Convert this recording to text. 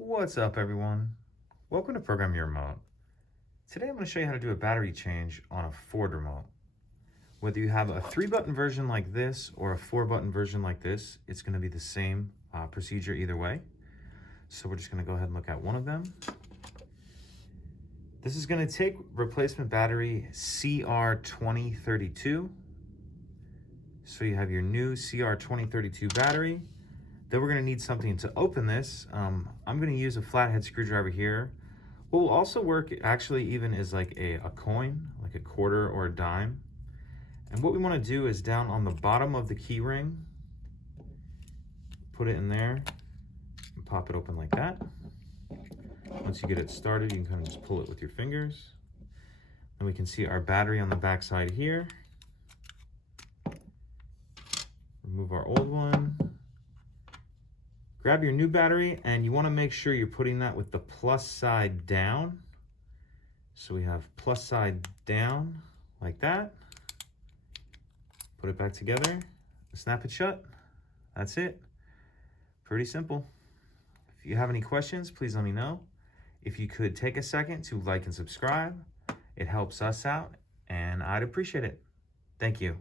What's up, everyone? Welcome to Program Your Remote. Today I'm going to show you how to do a battery change on a Ford remote. Whether you have a 3-button version like this or a 4-button version like this, it's going to be the same procedure either way. So we're just going to go ahead and look at one of them. This is going to take replacement battery CR2032. So you have your new CR2032 battery. Then we're going to need something to open this. I'm going to use a flathead screwdriver here. What will also work actually even is like a coin, like a quarter or a dime. And what we want to do is down on the bottom of the key ring, put it in there and pop it open like that. Once you get it started, you can kind of just pull it with your fingers. And we can see our battery on the back side here. Remove our old one. Grab your new battery, and you want to make sure you're putting that with the plus side down. So we have plus side down like that. Put it back together, snap it shut. That's it. Pretty simple. If you have any questions, please let me know. If you could take a second to like and subscribe, it helps us out, and I'd appreciate it. Thank you.